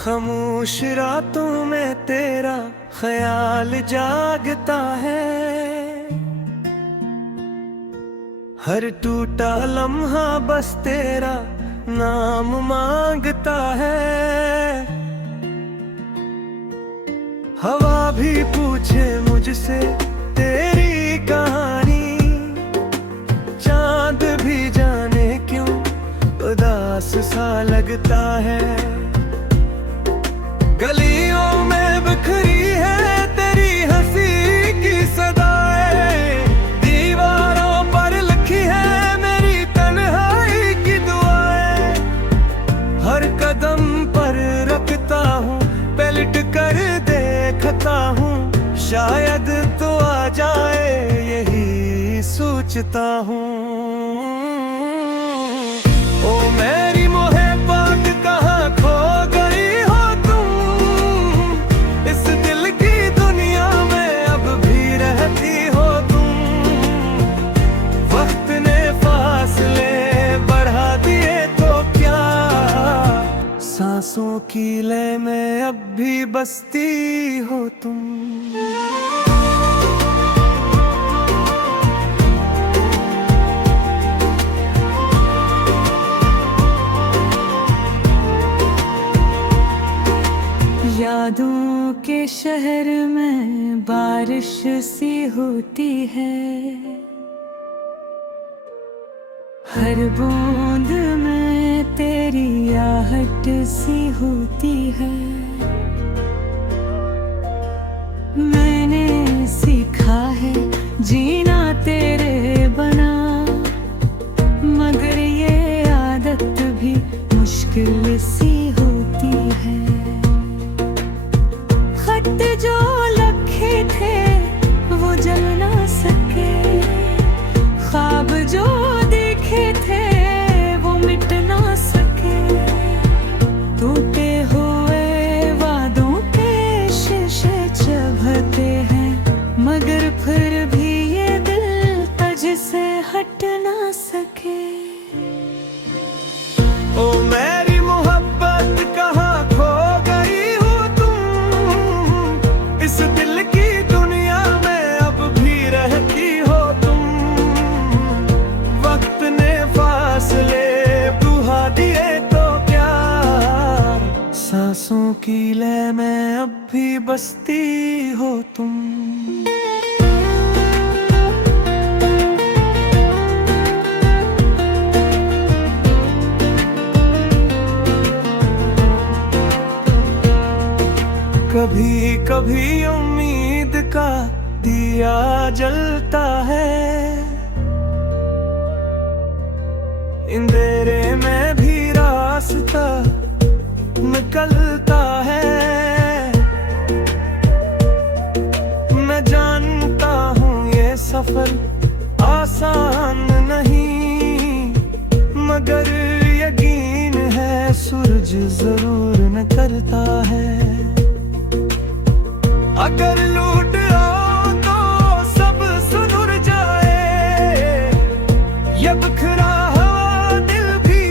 खामोश रातों में तेरा ख्याल जागता है, हर टूटा लम्हा बस तेरा नाम मांगता है। हवा भी पूछे मुझसे तेरी कहानी, चांद भी जाने क्यों उदास सा लगता है। गलियों में बिखरी है तेरी हंसी की सदाएं, दीवारों पर लिखी है मेरी तन्हाई की दुआएं। हर कदम पर रखता हूँ पलट कर देखता हूँ, शायद तो आ जाए यही सोचता हूँ। ओ मेरी मोहब्बत कहाँ खो गई हो तुम, इस दिल की दुनिया में अब भी रहती हो तुम। वक्त ने फासले बढ़ा दिए तो क्या, सांसों की लय में अब भी बसती हो तुम। यादों के शहर में बारिश सी होती है, हर बूंद में तेरी आहट सी होती है। मैंने सीखा है जीना तेरे बना, मगर ये आदत भी मुश्किल सी होती है। खत जो लिखे थे वो जल ना सके, ख्वाब जो देखे थे वो मिट ना सके। टूटे हुए वादों के शीशे चुभते हैं, मगर फिर भी ये दिल तुझ से हट ना सके। ओ मेरी मोहब्बत कहाँ खो गई हो तुम, इस दिल की दुनिया में अब भी रहती हो तुम। वक्त ने फासले बुझा दिए तो क्या, सांसों की लय में अब भी बसती हो तुम। कभी कभी उम्मीद का दिया जलता है, अंधेरे में भी रास्ता निकलता है। मैं जानता हूँ ये सफर आसान नहीं, मगर यकीन है सूरज जरूर निकलता है। अगर लूट आओ तो सब सुनुर जाए, ये बिखरा हुआ दिल भी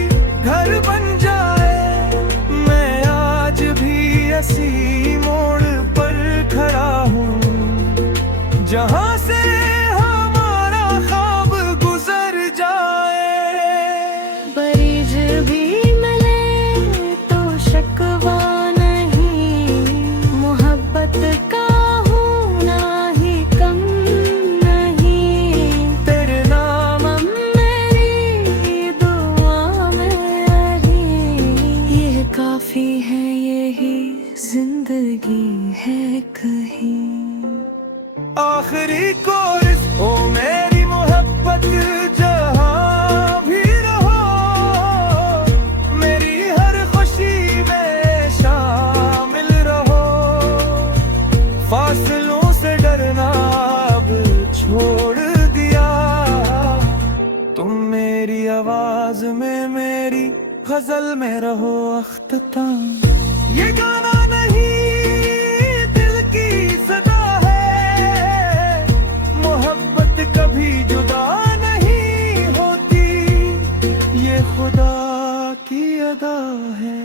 घर बन जाए। मैं आज भी ऐसी मोड़ पर खड़ा हूँ जहाँ से हमारा ख्वाब गुजर जाए। बरीज भी मिले तो शकवा नहीं, मोहब्बत का काफी है यही जिंदगी है कहीं। आखिरी कोर्स ओ मेरी मोहब्बत जहाँ भी रहो, मेरी हर खुशी में शामिल रहो। फासलों से डरना अब छोड़ दिया, तुम मेरी आवाज में मेरी गजल में रहो अख्ताम। ये गाना नहीं दिल की सदा है, मोहब्बत कभी जुदा नहीं होती, ये खुदा की अदा है।